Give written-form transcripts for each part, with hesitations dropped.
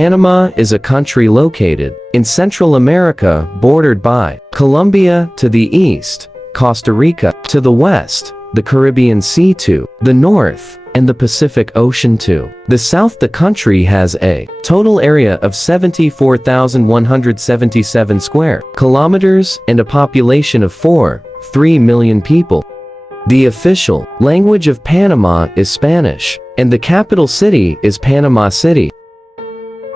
Panama is a country located in Central America, bordered by Colombia to the east, Costa Rica to the west, the Caribbean Sea to the north, and the Pacific Ocean to the south. The country has a total area of 74,177 square kilometers and a population of 4.3 million people. The official language of Panama is Spanish, and the capital city is Panama City.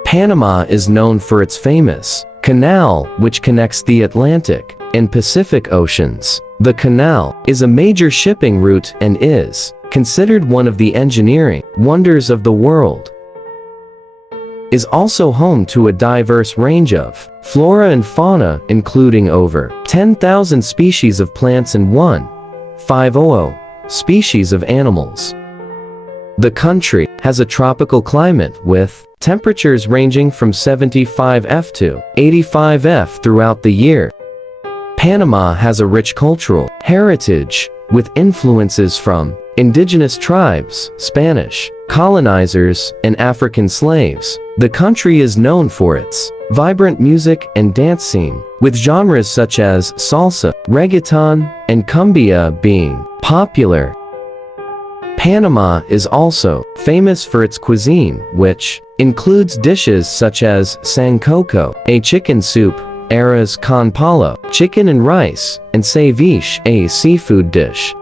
Panama is known for its famous canal, which connects the Atlantic and Pacific Oceans. The canal is a major shipping route and is considered one of the engineering wonders of the world. Is also home to a diverse range of flora and fauna, including over 10,000 species of plants and 150 species of animals. The country has a tropical climate with temperatures ranging from 75 degrees to 85 degrees throughout the year. Panama has a rich cultural heritage with influences from indigenous tribes, Spanish colonizers, and African slaves. The country is known for its vibrant music and dance scene, with genres such as salsa, reggaeton, and cumbia being popular. Panama is also famous for its cuisine, which includes dishes such as sancocho, a chicken soup, arroz con pollo, chicken and rice, and ceviche, a seafood dish.